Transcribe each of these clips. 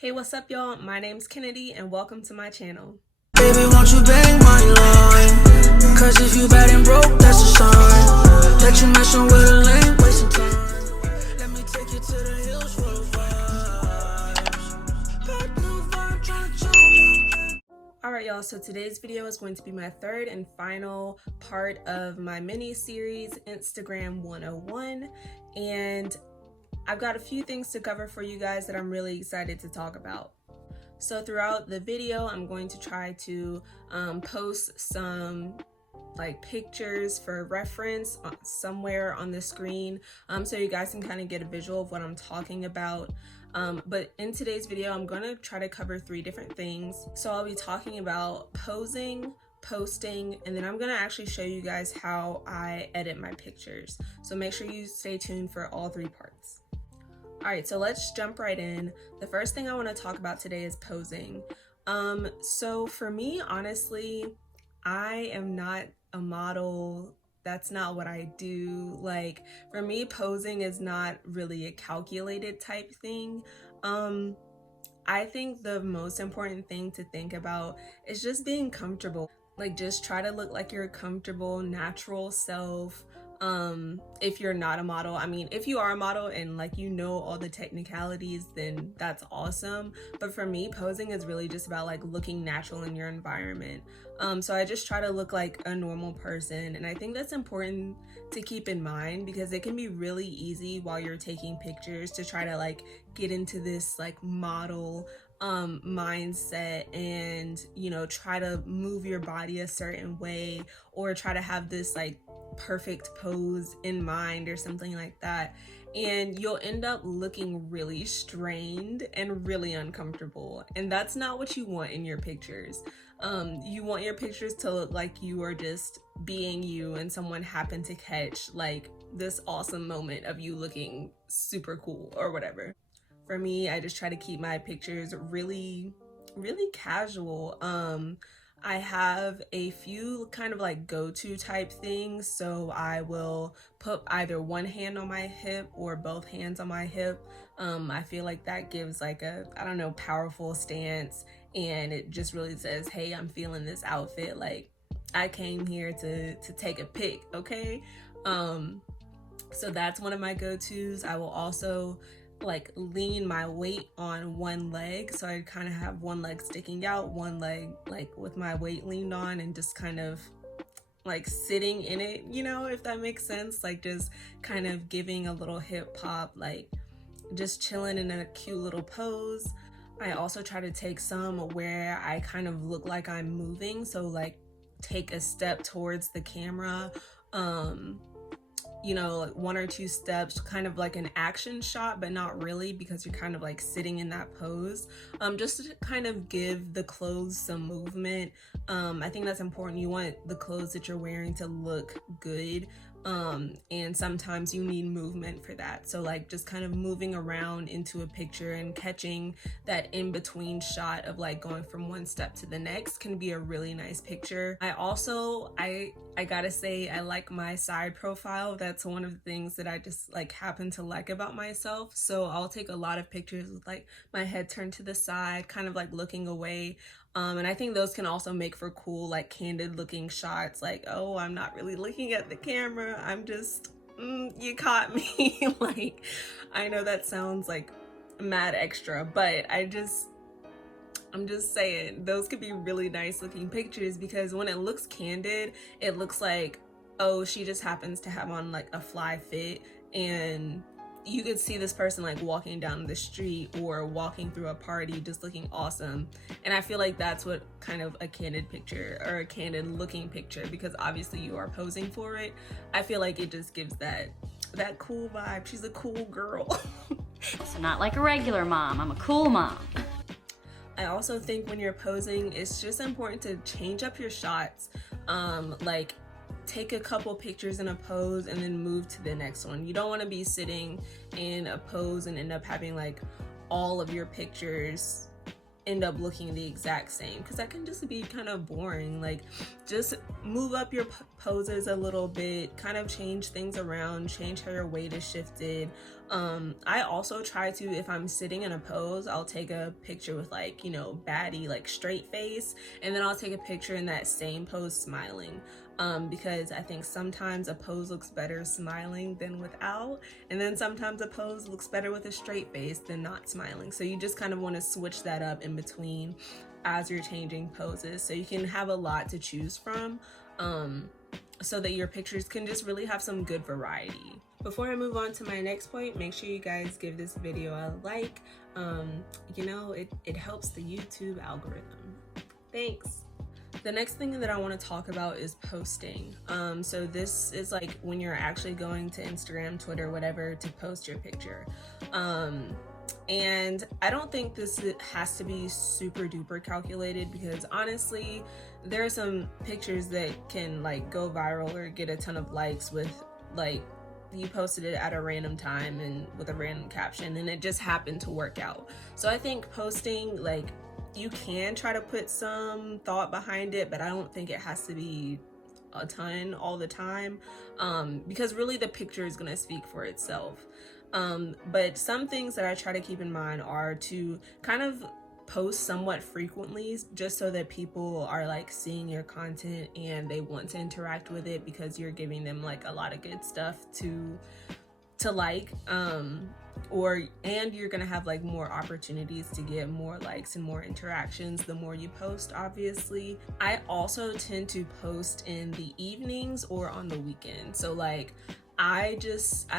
Hey, what's up, y'all? My name's Kennedy, and welcome to my channel. Baby, won't you bang my line? Cause if you bad and broke, that's a sign that you messing with a lame, wasting time. Let me take you to the hills for the vibes. Bad blue vibe, tryna chill me. Alright, y'all, so today's video is going to be my third and final part of my mini-series, Instagram 101, and I've got a few things to cover for you guys that I'm really excited to talk about. So throughout the video, I'm going to try to post some pictures for reference somewhere on the screen so you guys can kind of get a visual of what I'm talking about. But in today's video, I'm going to try to cover 3 different things. So I'll be talking about posing, posting, and then I'm going to actually show you guys how I edit my pictures. So make sure you stay tuned for all 3 parts. Alright, so let's jump right in. The first thing I want to talk about today is posing. So for me, honestly, I am not a model. That's not what I do. Like, for me, posing is not really a calculated type thing. I think the most important thing to think about is just being comfortable. Like, just try to look like your comfortable, natural self. If you're not a model, I mean, if you are a model and like you know all the technicalities, then that's awesome. But for me, posing is really just about like looking natural in your environment. So I just try to look like a normal person, and I think that's important to keep in mind because it can be really easy while you're taking pictures to try to like get into this like model mindset and, you know, try to move your body a certain way or try to have this like perfect pose in mind or something like that, and you'll end up looking really strained and really uncomfortable, and that's not what you want in your pictures. You want your pictures to look like you are just being you and someone happened to catch like this awesome moment of you looking super cool or whatever. For me, I just try to keep my pictures really casual. I have a few kind of like go-to type things, so I will put either one hand on my hip or both hands on my hip. I feel like that gives like a, I don't know, powerful stance, and it just really says, hey, I'm feeling this outfit, like I came here to take a pic, okay? So that's one of my go-tos. I will also like lean my weight on one leg, so I kind of have one leg sticking out, one leg like with my weight leaned on, and just kind of like sitting in it, you know, if that makes sense, like just kind of giving a little hip hop, like just chilling in a cute little pose. I also try to take some where I kind of look like I'm moving, so like take a step towards the camera, you know, like 1 or 2 steps, kind of like an action shot, but not really because you're kind of like sitting in that pose, just to kind of give the clothes some movement. I think that's important. You want the clothes that you're wearing to look good, and sometimes you need movement for that. So like just kind of moving around into a picture and catching that in-between shot of like going from one step to the next can be a really nice picture. I gotta say, I like my side profile. That's one of the things that I just like happen to like about myself. So I'll take a lot of pictures with like my head turned to the side, kind of like looking away. And I think those can also make for cool, like candid looking shots. Like, oh, I'm not really looking at the camera. I'm just, you caught me. Like, I know that sounds like mad extra, but I'm just saying, those could be really nice looking pictures because when it looks candid, it looks like, oh, she just happens to have on like a fly fit, and you could see this person like walking down the street or walking through a party just looking awesome. And I feel like that's what kind of a candid picture or a candid looking picture, because obviously you are posing for it. I feel like it just gives that cool vibe. She's a cool girl. So not like a regular mom, I'm a cool mom. I also think when you're posing, it's just important to change up your shots. Like take a couple pictures in a pose and then move to the next one. You don't want to be sitting in a pose and end up having like all of your pictures end up looking the exact same, because that can just be kind of boring. Like, just move up your poses a little bit, kind of change things around, change how your weight is shifted, I also try to, if I'm sitting in a pose, I'll take a picture with like, you know, baddie, like straight face, and then I'll take a picture in that same pose smiling, because I think sometimes a pose looks better smiling than without, and then sometimes a pose looks better with a straight face than not smiling. So you just kind of want to switch that up in between as you're changing poses, so you can have a lot to choose from, so that your pictures can just really have some good variety. Before I move on to my next point, make sure you guys give this video a like. You know, it helps the YouTube algorithm. Thanks. The next thing that I want to talk about is posting. So this is like when you're actually going to Instagram, Twitter, whatever, to post your picture. And I don't think this has to be super duper calculated, because honestly, there are some pictures that can like go viral or get a ton of likes with like, you posted it at a random time and with a random caption, and it just happened to work out. So I think posting, like, you can try to put some thought behind it, but I don't think it has to be a ton all the time, because really the picture is going to speak for itself. But some things that I try to keep in mind are to kind of post somewhat frequently, just so that people are like seeing your content and they want to interact with it, because you're giving them like a lot of good stuff to like, and you're gonna have like more opportunities to get more likes and more interactions the more you post, obviously. I also tend to post in the evenings or on the weekend. So like, I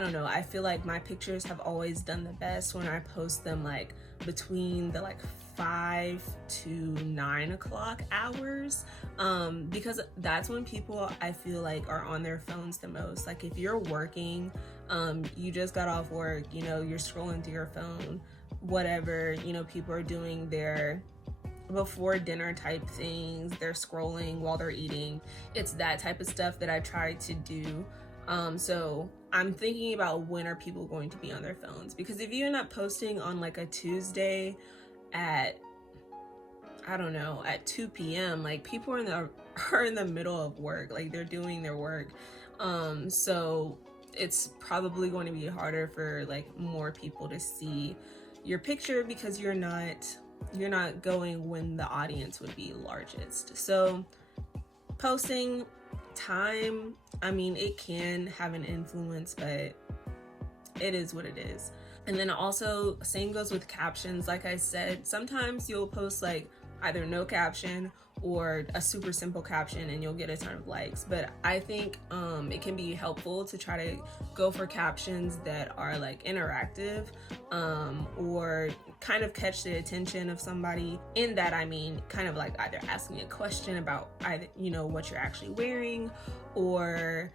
don't know, I feel like my pictures have always done the best when I post them like between the like 5 to 9 o'clock hours, because that's when people, I feel like, are on their phones the most. Like if you're working, you just got off work, you know, you're scrolling through your phone, whatever, you know, people are doing their before dinner type things, they're scrolling while they're eating. It's that type of stuff that I try to do. So I'm thinking about when are people going to be on their phones, because if you end up posting on like a Tuesday at, I don't know, at 2 p.m, like people are in the middle of work, like they're doing their work. So it's probably going to be harder for like more people to see your picture, because you're not going when the audience would be largest. So posting time, I mean, it can have an influence, but it is what it is. And then also, same goes with captions. Like I said, sometimes you'll post like either no caption or a super simple caption and you'll get a ton of likes. But I think it can be helpful to try to go for captions that are like interactive, or kind of catch the attention of somebody. In that, I mean, kind of like either asking a question about either, you know, what you're actually wearing, or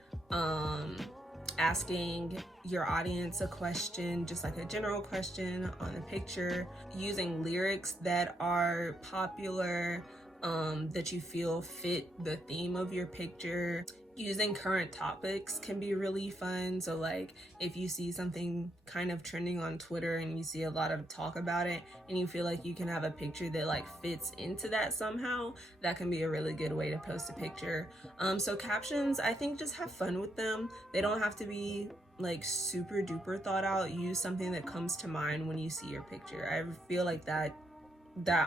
asking your audience a question, just like a general question on the picture, using lyrics that are popular, that you feel fit the theme of your picture. Using current topics can be really fun. So like if you see something kind of trending on Twitter and you see a lot of talk about it and you feel like you can have a picture that like fits into that somehow, that can be a really good way to post a picture. So captions, I think, just have fun with them. They don't have to be like super duper thought out. Use something that comes to mind when you see your picture. I feel like that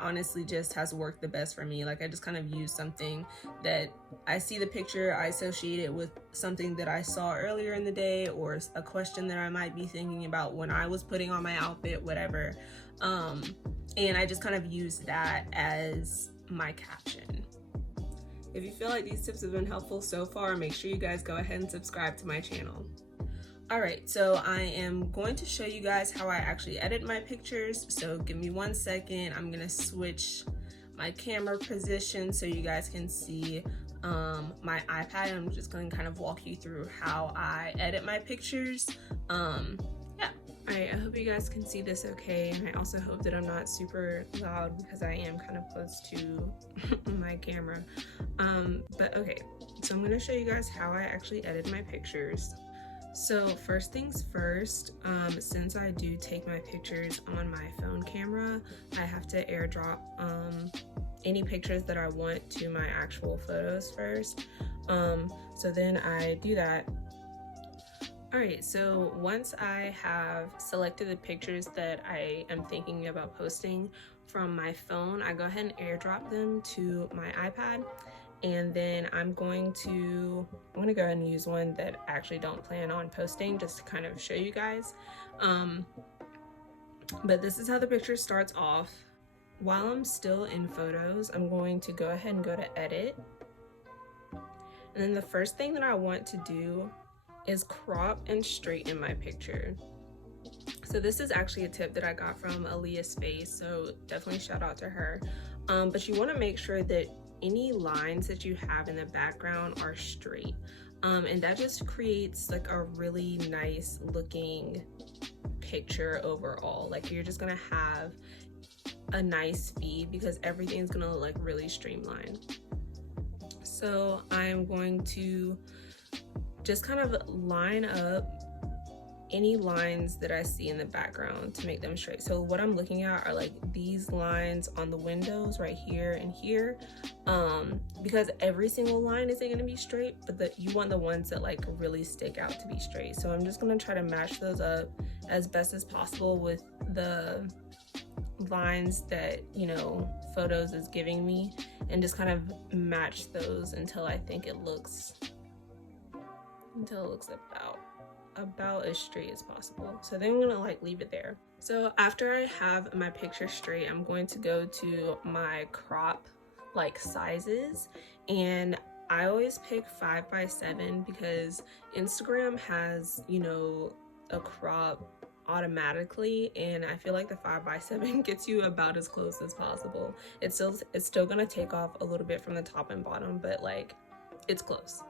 honestly just has worked the best for me. Like I just kind of use something that I see the picture, I associate it with something that I saw earlier in the day, or a question that I might be thinking about when I was putting on my outfit, whatever. And I just kind of use that as my caption. If you feel like these tips have been helpful so far, make sure you guys go ahead and subscribe to my channel. Alright, so I am going to show you guys how I actually edit my pictures, so give me 1 second. I'm going to switch my camera position so you guys can see my iPad. I'm just going to kind of walk you through how I edit my pictures. Yeah. Alright, I hope you guys can see this okay, and I also hope that I'm not super loud because I am kind of close to my camera. But okay, so I'm going to show you guys how I actually edit my pictures. So first things first, since I do take my pictures on my phone camera, I have to airdrop any pictures that I want to my actual photos first. So then I do that. Alright, so once I have selected the pictures that I am thinking about posting from my phone, I go ahead and airdrop them to my iPad, and then I'm going to go ahead and use one that I actually don't plan on posting just to kind of show you guys. But this is how the picture starts off. While I'm still in photos, I'm going to go ahead and go to edit. And then the first thing that I want to do is crop and straighten my picture. So this is actually a tip that I got from Aaliyah's Face, so definitely shout out to her. But you want to make sure that any lines that you have in the background are straight. And that just creates like a really nice looking picture overall. Like you're just gonna have a nice feed because everything's gonna look like really streamlined. So I'm going to just kind of line up any lines that I see in the background to make them straight. So what I'm looking at are like these lines on the windows right here and here, because every single line isn't going to be straight, but you want the ones that like really stick out to be straight. So I'm just going to try to match those up as best as possible with the lines that, you know, Photos is giving me, and just kind of match those until I think it looks about as straight as possible. So then I'm gonna like leave it there. So after I have my picture straight, I'm going to go to my crop like sizes, and I always pick 5x7 because Instagram has, you know, a crop automatically, and I feel like the 5x7 gets you about as close as possible. It's still gonna take off a little bit from the top and bottom, but like it's close.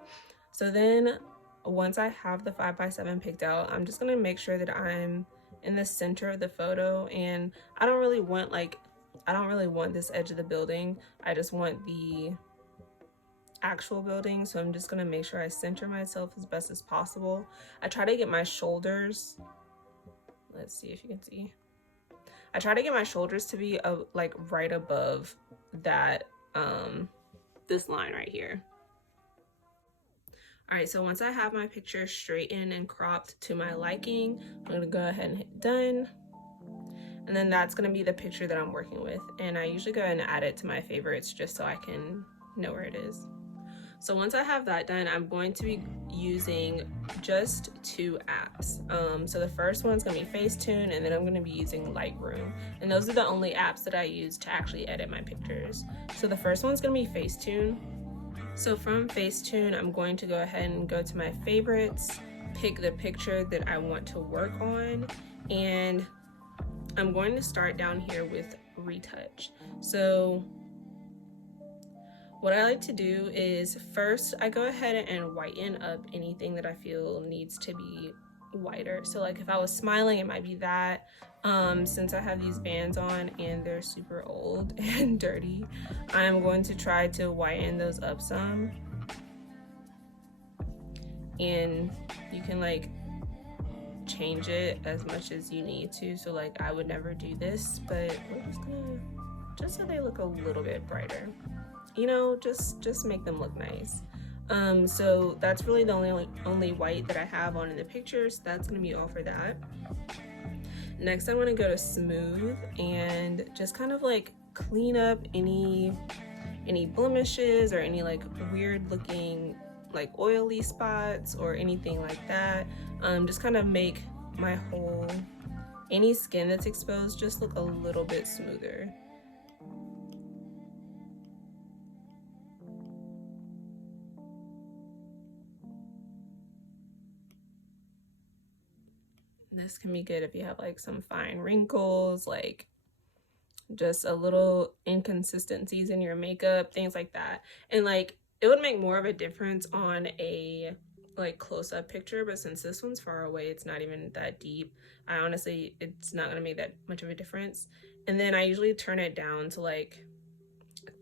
So then once I have the 5x7 picked out, I'm just gonna make sure that I'm in the center of the photo, and I don't really want this edge of the building. I just want the actual building. So I'm just gonna make sure I center myself as best as possible. I try to get my shoulders, let's see if you can see. I try to get my shoulders to be like right above that this line right here. All right, so once I have my picture straightened and cropped to my liking, I'm gonna go ahead and hit done. And then that's gonna be the picture that I'm working with. And I usually go ahead and add it to my favorites just so I can know where it is. So once I have that done, I'm going to be using just 2 apps. So the first one's gonna be Facetune, and then I'm gonna be using Lightroom. And those are the only apps that I use to actually edit my pictures. So the first one's gonna be Facetune. So from Facetune, I'm going to go ahead and go to my favorites, pick the picture that I want to work on, and I'm going to start down here with retouch. So what I like to do is first I go ahead and whiten up anything that I feel needs to be whiter. So like if I was smiling, it might be that. Since I have these bands on and they're super old and dirty, I'm going to try to whiten those up some. And you can like change it as much as you need to. So like I would never do this, but we're just so they look a little bit brighter. You know, just make them look nice. So that's really the only white that I have on in the picture, so that's gonna be all for that. Next I want to go to smooth and just kind of like clean up any blemishes or any like weird looking like oily spots or anything like that. Just kind of make my any skin that's exposed just look a little bit smoother. This can be good if you have like some fine wrinkles, like just a little inconsistencies in your makeup, things like that. And like it would make more of a difference on a like close-up picture, but since this one's far away, it's not even that deep. I honestly, it's not gonna make that much of a difference. And then I usually turn it down to like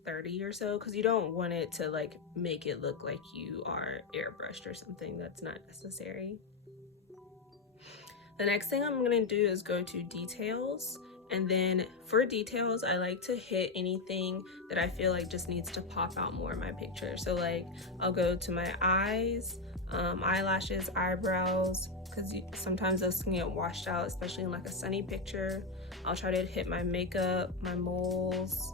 30 or so, because you don't want it to like make it look like you are airbrushed or something. That's not necessary. The next thing I'm gonna do is go to details, and then for details I like to hit anything that I feel like just needs to pop out more in my picture. So like I'll go to my eyes, eyelashes, eyebrows, because sometimes those can get washed out, especially in like a sunny picture. I'll try to hit my makeup, my moles,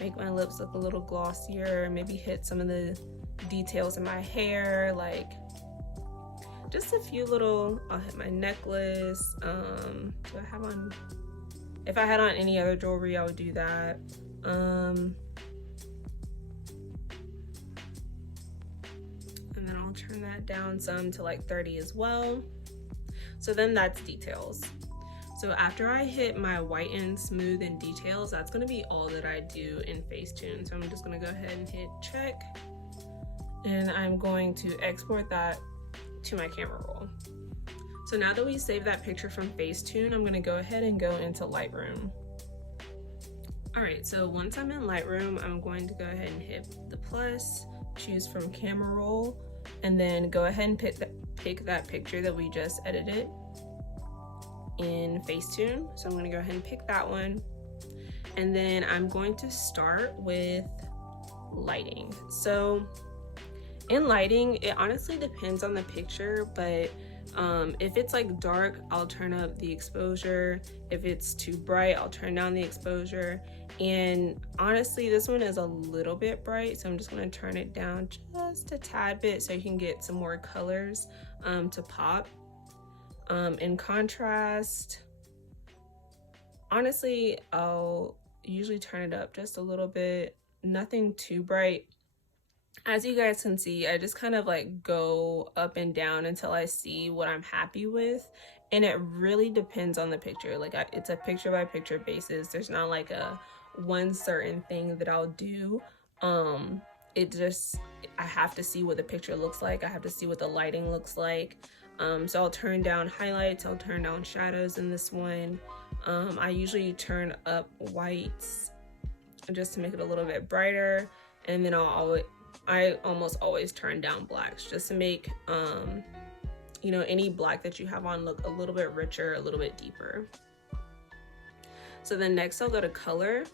make my lips look a little glossier, maybe hit some of the details in my hair, like just a few little. I'll hit my necklace. Do I have on, if I had on any other jewelry, I would do that. And then I'll turn that down some to like 30 as well. So then that's details. So after I hit my whiten, smooth, and details, that's gonna be all that I do in Facetune. So I'm just gonna go ahead and hit check. And I'm going to export that to my camera roll. So now that we saved that picture from Facetune, I'm gonna go ahead and go into Lightroom. All right, so once I'm in Lightroom, I'm going to go ahead and hit the plus, choose from camera roll, and then go ahead and pick that picture that we just edited in Facetune. So I'm gonna go ahead and pick that one. And then I'm going to start with lighting. So in lighting, it honestly depends on the picture, but if it's like dark, I'll turn up the exposure. If it's too bright, I'll turn down the exposure. And honestly, this one is a little bit bright, so I'm just gonna turn it down just a tad bit so you can get some more colors to pop. In contrast, honestly, I'll usually turn it up just a little bit, nothing too bright. As you guys can see, I just kind of like go up and down until I see what I'm happy with. And it really depends on the picture. Like it's a picture by picture basis. There's not like a one certain thing that I'll do. It just, I have to see what the picture looks like. I have to see what the lighting looks like. So I'll turn down highlights, I'll turn down shadows in this one. I usually turn up whites just to make it a little bit brighter. And then I almost always turn down blacks just to make, you know, any black that you have on look a little bit richer, a little bit deeper. So then next I'll go to color.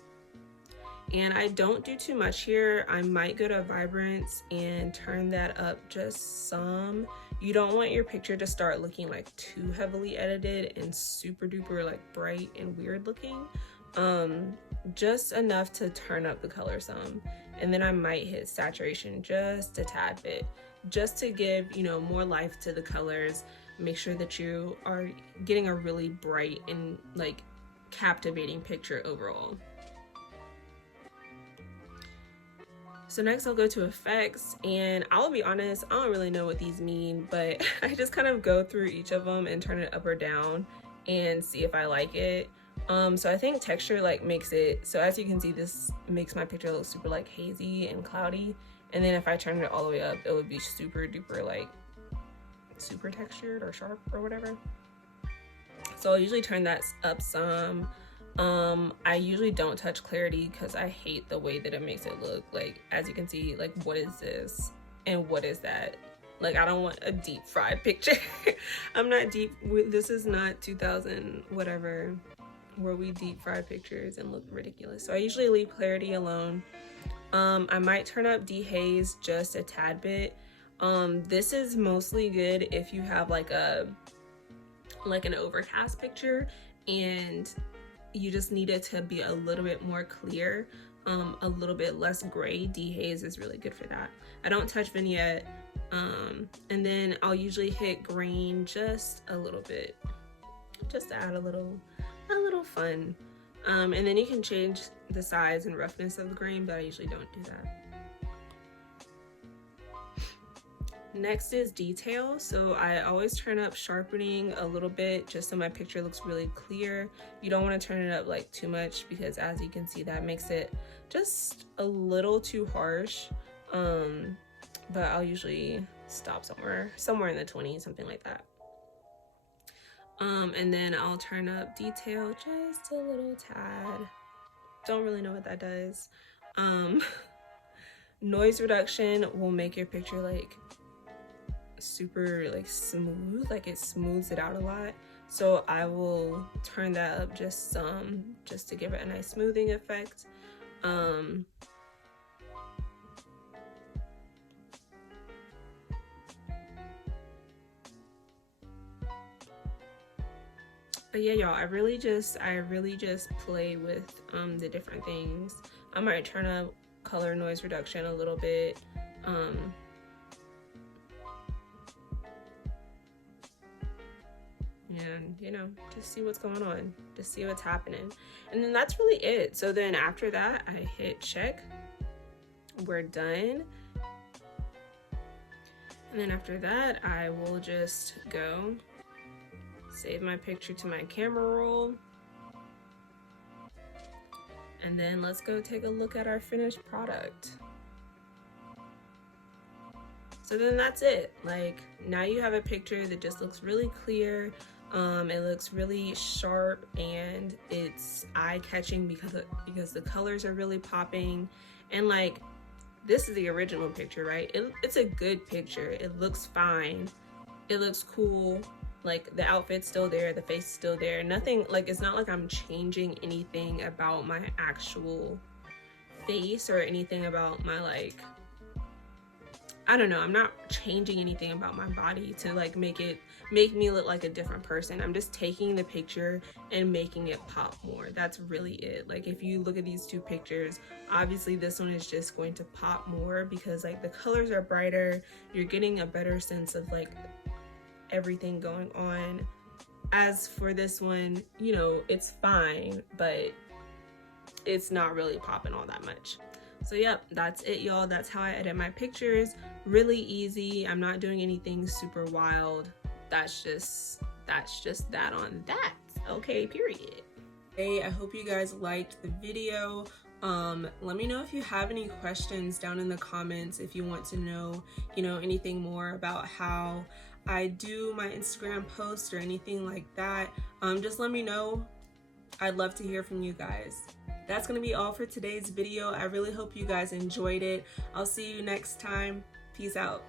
And I don't do too much here. I might go to vibrance and turn that up just some. You don't want your picture to start looking like too heavily edited and super duper like bright and weird looking. Just enough to turn up the color some. And then I might hit saturation just a tad bit, just to give, you know, more life to the colors. Make sure that you are getting a really bright and like captivating picture overall. So next I'll go to effects, and I'll be honest, I don't really know what these mean, but I just kind of go through each of them and turn it up or down and see if I like it. So I think texture like makes it, so as you can see, this makes my picture look super like hazy and cloudy. And then if I turn it all the way up, it would be super duper like super textured or sharp or whatever. So I'll usually turn that up some. I usually don't touch clarity because I hate the way that it makes it look. Like, as you can see, like, what is this and what is that? Like, I don't want a deep fried picture. I'm not deep, this is not 2000 whatever where we deep fry pictures and look ridiculous. So I usually leave clarity alone. I might turn up dehaze just a tad bit. This is mostly good if you have like an overcast picture and you just need it to be a little bit more clear, a little bit less gray. Dehaze is really good for that. I don't touch vignette, and then I'll usually hit grain just a little bit, just to add a little fun. And then you can change the size and roughness of the grain, but I usually don't do that. Next is detail. So I always turn up sharpening a little bit just so my picture looks really clear. You don't want to turn it up like too much because, as you can see, that makes it just a little too harsh. But I'll usually stop somewhere in the 20s, something like that. And then I'll turn up detail just a little tad. Don't really know what that does. Noise reduction will make your picture like super like smooth, like it smooths it out a lot. So I will turn that up just some, just to give it a nice smoothing effect. But yeah, y'all, I really just play with the different things. I might turn up color noise reduction a little bit. And you know, just see what's going on, just see what's happening. And then that's really it. So then after that, I hit check. We're done. And then after that, I will just go save my picture to my camera roll. And then let's go take a look at our finished product. So then that's it. Like, now you have a picture that just looks really clear. It looks really sharp and it's eye-catching because the colors are really popping. And like, this is the original picture, right? It's a good picture. It looks fine. It looks cool. Like, the outfit's still there, the face is still there. Nothing, like, it's not like I'm changing anything about my actual face or anything about my, like, I don't know, I'm not changing anything about my body to like make me look like a different person. I'm just taking the picture and making it pop more. That's really it. Like, if you look at these two pictures, obviously this one is just going to pop more because like the colors are brighter. You're getting a better sense of like everything going on. As for this one, you know, it's fine, but it's not really popping all that much. So yep, that's it, y'all. That's how I edit my pictures. Really easy. I'm not doing anything super wild. That's just that on that. Okay, period. Hey, I hope you guys liked the video. Let me know if you have any questions down in the comments, if you want to know, you know, anything more about how I do my Instagram posts or anything like that. Just let me know. I'd love to hear from you guys. That's gonna be all for today's video. I really hope you guys enjoyed it. I'll see you next time. Peace out.